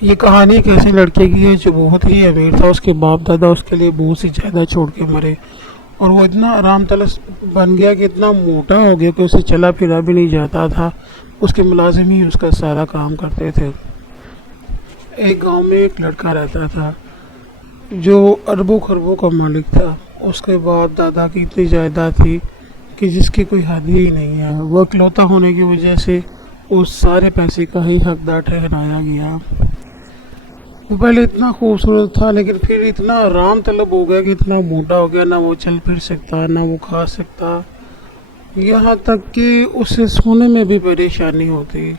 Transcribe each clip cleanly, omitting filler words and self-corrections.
یہ کہانی ایک ایسے لڑکے کی ہے جو بہت ہی امیر تھا. اس کے باپ دادا اس کے لیے بہت سی جائیداد چھوڑ کے مرے، اور وہ اتنا آرام طلس بن گیا کہ اتنا موٹا ہو گیا کہ اسے چلا پھرا بھی نہیں جاتا تھا. اس کے ملازم ہی اس کا سارا کام کرتے تھے. ایک گاؤں میں ایک لڑکا رہتا تھا جو اربوں خربوں کا مالک تھا. اس کے باپ دادا کی اتنی جائیداد تھی کہ جس کی کوئی حد ہی نہیں ہے. وہ اکلوتا ہونے کی وجہ سے اس سارے پیسے کا ہی حقدار ٹھہرایا گیا. وہ پہلے اتنا خوبصورت تھا لیکن پھر اتنا آرام طلب ہو گیا کہ اتنا موٹا ہو گیا، نہ وہ چل پھر سکتا نہ وہ کھا سکتا، یہاں تک کہ اسے سونے میں بھی پریشانی ہوتی،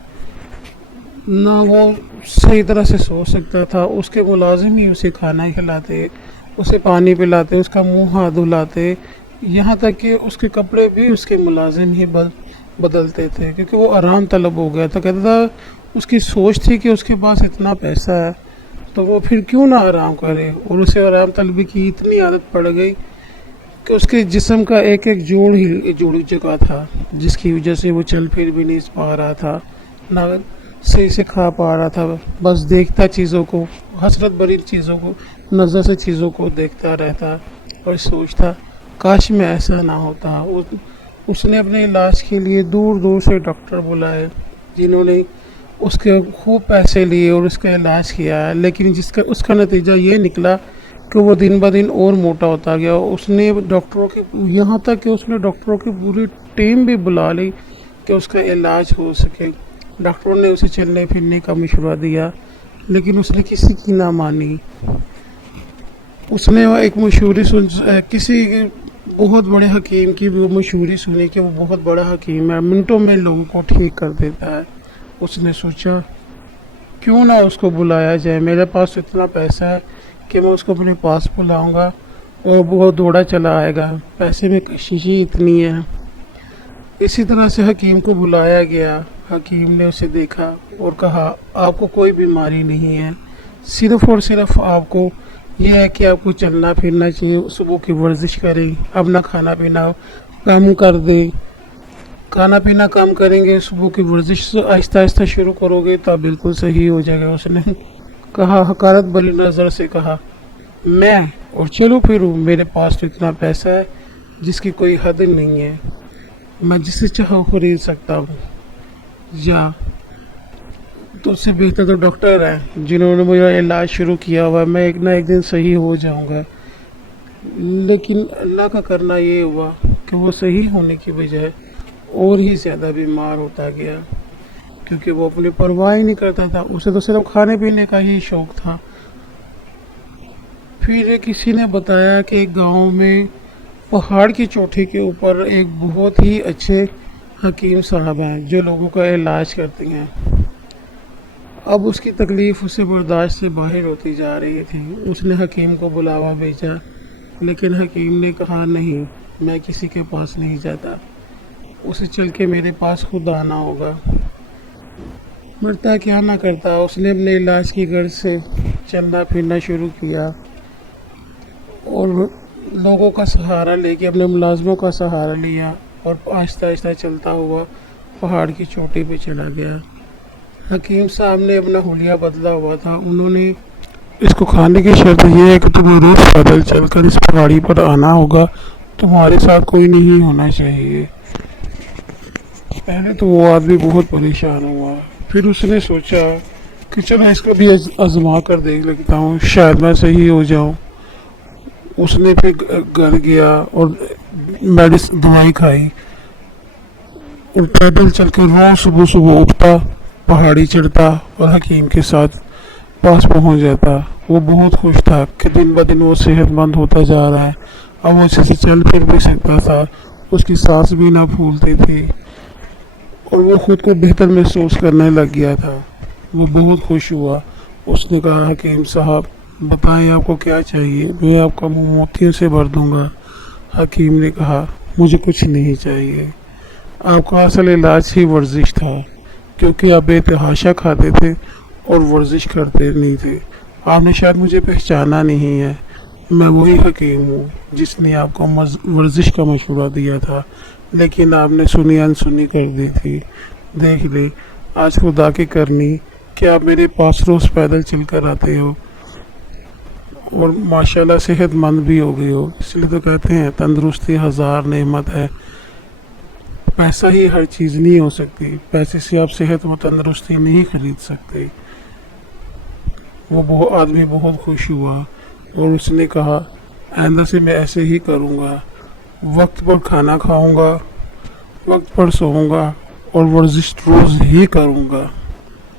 نہ وہ صحیح طرح سے سو سکتا تھا. اس کے ملازم ہی اسے کھانا کھلاتے، اسے پانی پلاتے، اس کا منہ ہاتھ دھلاتے، یہاں تک کہ اس کے کپڑے بھی اس کے ملازم ہی بدلتے تھے کیونکہ وہ آرام طلب ہو گیا تھا. کہتا تھا اس کی سوچ تھی کہ اس کے پاس اتنا پیسہ ہے تو وہ پھر کیوں نہ آرام کرے، اور اسے آرام طلبی کی اتنی عادت پڑ گئی کہ اس کے جسم کا ایک ایک جوڑ ہی جوڑ چکا تھا، جس کی وجہ سے وہ چل پھر بھی نہیں پا رہا تھا، نہ صحیح سے کھا پا رہا تھا. بس دیکھتا چیزوں کو، حسرت بھری چیزوں کو، نظر سے چیزوں کو دیکھتا رہتا اور سوچتا کاش میں ایسا نہ ہوتا. اس نے اپنے علاج کے لیے دور دور سے ڈاکٹر بلائے جنہوں نے اس کے خوب پیسے لیے اور اس کا علاج کیا ہے، لیکن اس کا نتیجہ یہ نکلا کہ وہ دن بہ دن اور موٹا ہوتا گیا. اس نے ڈاکٹروں کی یہاں تک کہ اس نے ڈاکٹروں کی پوری ٹیم بھی بلا لی کہ اس کا علاج ہو سکے. ڈاکٹروں نے اسے چلنے پھرنے کا مشورہ دیا لیکن اس نے کسی کی نہ مانی. اس نے ایک کسی بہت بڑے حکیم کی بھی مشہوری سنی کہ وہ بہت بڑا حکیم ہے، منٹوں میں لوگوں کو ٹھیک کر دیتا ہے. اس نے سوچا کیوں نہ اس کو بلایا جائے، میرے پاس اتنا پیسہ ہے کہ میں اس کو اپنے پاس بلاؤں گا اور وہ دوڑا چلا آئے گا، پیسے میں کشش ہی اتنی ہے. اسی طرح سے حکیم کو بلایا گیا. حکیم نے اسے دیکھا اور کہا آپ کو کوئی بیماری نہیں ہے، صرف اور صرف آپ کو یہ ہے کہ آپ کو چلنا پھرنا چاہیے، صبح کی ورزش کریں، اپنا کھانا پینا کم کر دیں. کھانا پینا کم کریں گے، صبح کی ورزش آہستہ آہستہ شروع کرو گے تو بالکل صحیح ہو جائے گا. اس نے کہا، حقارت بھری نظر سے کہا، میں اور چلو پھروں، میرے پاس تو اتنا پیسہ ہے جس کی کوئی حد نہیں ہے، میں جسے چاہوں خرید سکتا ہوں. یا تو اس سے بہتر تو ڈاکٹر ہیں جنہوں نے میرا علاج شروع کیا ہوا ہے، میں ایک نہ ایک دن صحیح ہو جاؤں گا. لیکن اللہ کا کرنا یہ ہوا کہ وہ صحیح ہونے کی بجائے اور ہی زیادہ بیمار ہوتا گیا کیونکہ وہ اپنی پرواہ ہی نہیں کرتا تھا. اسے تو صرف کھانے پینے کا ہی شوق تھا. پھر کسی نے بتایا کہ ایک گاؤں میں پہاڑ کی چوٹی کے اوپر ایک بہت ہی اچھے حکیم صاحب ہیں جو لوگوں کا علاج کرتے ہیں. اب اس کی تکلیف اسے برداشت سے باہر ہوتی جا رہی تھی. اس نے حکیم کو بلاوا بھیجا لیکن حکیم نے کہا نہیں، میں کسی کے پاس نہیں جاتا، اسے چل کے میرے پاس خود آنا ہوگا. مرتا کیا نہ کرتا. اس نے اپنے علاج کی غرض سے چلنا پھرنا شروع کیا اور لوگوں کا سہارا لے کے، اپنے ملازموں کا سہارا لیا اور آہستہ آہستہ چلتا ہوا پہاڑ کی چوٹی پہ چلا گیا. حکیم صاحب نے اپنا حلیہ بدلا ہوا تھا. انہوں نے اس کو کھانے کی شرط یہ ہے کہ تمہیں روز پیدل چل کر اس پہاڑی پر آنا ہوگا، تمہارے ساتھ کوئی نہیں ہونا چاہیے. پہلے تو وہ آدمی بہت پریشان ہوا، پھر اس نے سوچا کہ چلو اس کو بھی آزما کر دیکھ لیتا ہوں، شاید میں صحیح ہو جاؤں. اس نے پھر گھر گیا اور دوائی کھائی اور پیدل چل کر روز صبح صبح اٹھتا، پہاڑی چڑھتا اور حکیم کے ساتھ پاس پہنچ جاتا. وہ بہت خوش تھا کہ دن بہ دن وہ صحت مند ہوتا جا رہا ہے. اب وہ اچھے سے چل پھر بھی سکتا تھا، اس کی سانس بھی نہ پھولتی تھی اور وہ خود کو بہتر محسوس کرنے لگ گیا تھا. وہ بہت خوش ہوا. اس نے کہا حکیم صاحب بتائیں آپ کو کیا چاہیے، میں آپ کا منہ موتیوں سے بھر دوں گا. حکیم نے کہا مجھے کچھ نہیں چاہیے، آپ کا اصل علاج ہی ورزش تھا کیونکہ آپ بے تحاشا کھاتے تھے اور ورزش کرتے نہیں تھے. آپ نے شاید مجھے پہچانا نہیں ہے، میں وہی حکیم ہوں جس نے آپ کو ورزش کا مشورہ دیا تھا لیکن آپ نے سنی انسنی کر دی تھی. دیکھ لے آج خدا کی کرنی کہ آپ میرے پاس روز پیدل چل کر آتے ہو اور ماشاءاللہ صحت مند بھی ہو گئی ہو. اس لیے تو کہتے ہیں تندرستی ہزار نعمت ہے. پیسہ ہی ہر چیز نہیں ہو سکتی، پیسے سے آپ صحت و تندرستی نہیں خرید سکتے. وہ آدمی بہت خوش ہوا اور اس نے کہا آئندہ سے میں ایسے ہی کروں گا، وقت پر کھانا کھاؤں گا، وقت پر سوؤں گا اور ورزش روز ہی کروں گا.